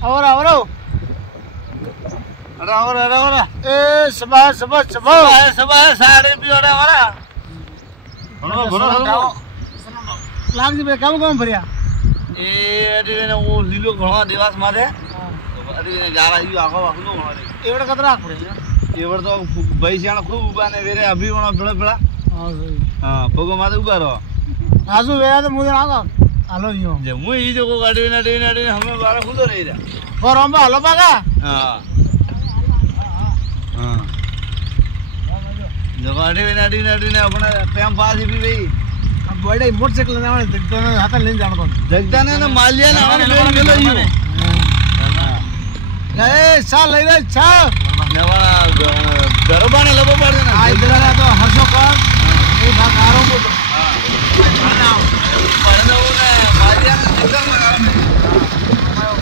Ahora, ahora. Ahora. Sabah. Sabah साढ़े भी हो रहा हमारा। बड़ा लाग जी काम भरिया ये ने वो लीलो घणा दिवस मारे अरे जा रहा है आगो आगो मारे एवढा कतरा पड़े एवढ तो बैसियाण खूब उबाने वेरे अभी वणा बेळा हां सही हां पगो माते उबारो आजू वेया तो मुझे आगा हालो यो जे मु ई जो गाड़ी ने हमें बारा खुदो रही रा बरंबा हालो पागा हां जो गाड़ी ने अपने टाइम पास भी भाई बड़े मोटरसाइकिल ने आवे जगदा ने हाथ लेन जाण कोन जगदा ने मालिया ने आवे बेन गेलो यू ए सा लई रे छा नेवा दरबाने लबो पड़े ना आ इधर तो हसो कर ए भा कारो को हां पढ़नो ने मालिया ने जगदा में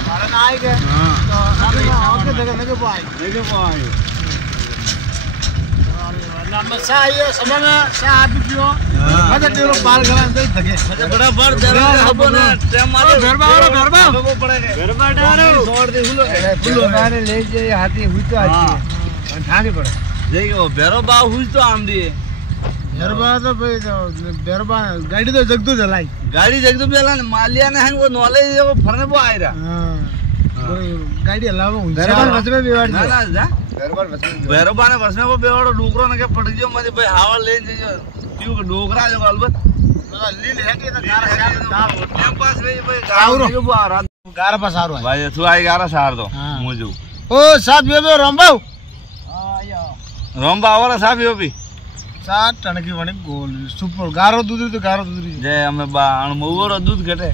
भारत आए के तो अभी आके जगह लगे पाए नंबर सा ये समय में सा आप पियो मजे तेरो पार करा दे धके मजे बड़ा बड़ दरबा हबो ने टाइम मारे गरबा वो पड़ेगा गरबा डारो छोड़ दे फुलो मारे ले जे हाथी हुई तो आती ठाणी पड़े जई वो बेरो बा हुई तो आम दिए गरबा तो भाई गरबा गाड़ी तो जगदू चलाई गाड़ी जगदू चला मालिया ने वो नॉलेज वो फरने वो आए रा हां गाड़ी अलावा हुई गरबा बस में बिवाड़ ना ना जा बेरोबा ने बस में वो बेवाड़ो डोकरो ने के पड़ गयो मजे भाई हावल ले जो क्यों डोकरा जो अलबत लील है के तो टाइम पास में भाई गारो के बुआ रात गारा पास आरो भाई तू आई गारा सार दो मुजो ओ साहब यो रंबाऊ आयो रंबा वाला साहब यो भी सात टन की वणे गोल सुपर गारो दूध तो गारो दूध जे हमें बा अण मोरो दूध घटे